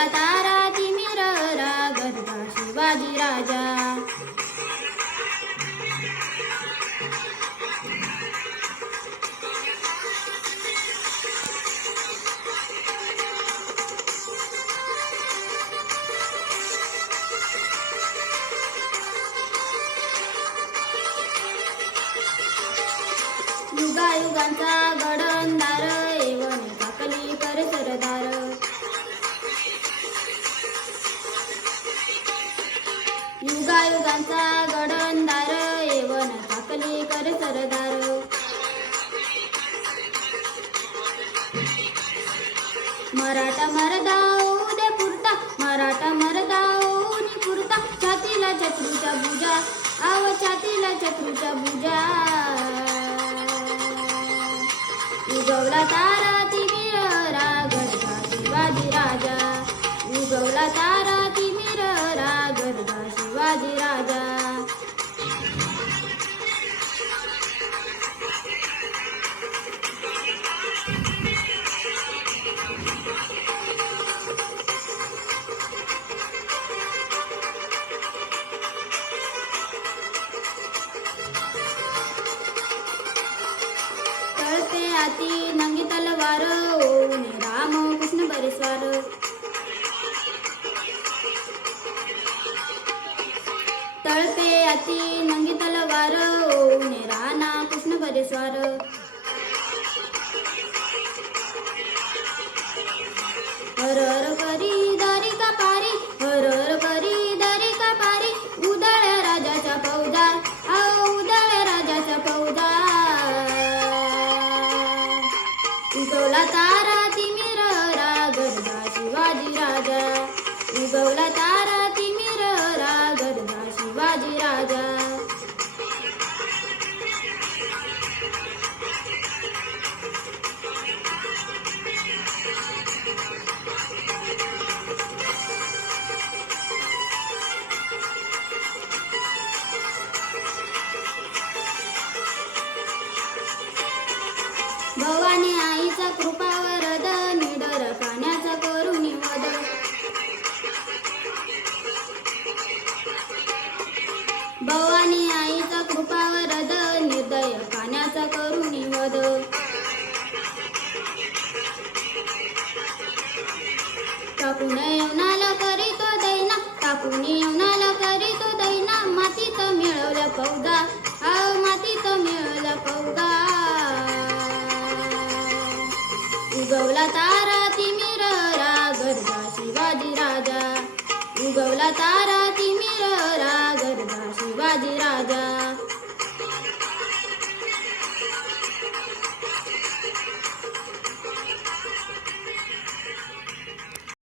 उगवला तारा तिमिर गर्दा शिवाजी राजा. युगायुगांचा गडंदार येवन टाकली कर सरदार. युगायुगांचा गडंदार येवन टाकली कर सरदार. मराठा मर्दा उदे पुरता मराठा मर्दा उनी पुरता छातीला छत्रूच्या बुजा आव छातीला छत्रूच्या बुजा. उगवला तारा तिमिर गर्दा शिवाजी राजा. उगवला तारा तिमिर गर्दा शिवाजी राजा. तळपे हाती नंगी तलवार ओने राम कृष्ण बरेस्वार. तळपे हाती नंगी तलवार ओने राणा कृष्ण बरेस्वार. हर हर करी दारी का पारी हर हर करी दारी का पारी. उदळ राजाच्या फौजा उदळ राजाच्या फौजा. उगवला तारा तिमिर गर्दा शिवाजी राजा. उगवला तारा तिमिर गर्दा शिवाजी राजा. भवानी आईचा कृपा वरद निडर पाण्याचा करुणी वद. भवानी आईचा कृपा वरद निर्दय पाण्याचा करुणी वद. टाकून येवनाला करीतो दैना टाकून येवनाला करीतो दैना. मातीत मिळवल्या फौजा मातीत मिळवल्या फौजा. उगवला तारा तिमिर गर्दा शिवाजी राजा. उगवला तारा तिमिर गर्दा शिवाजी राजा.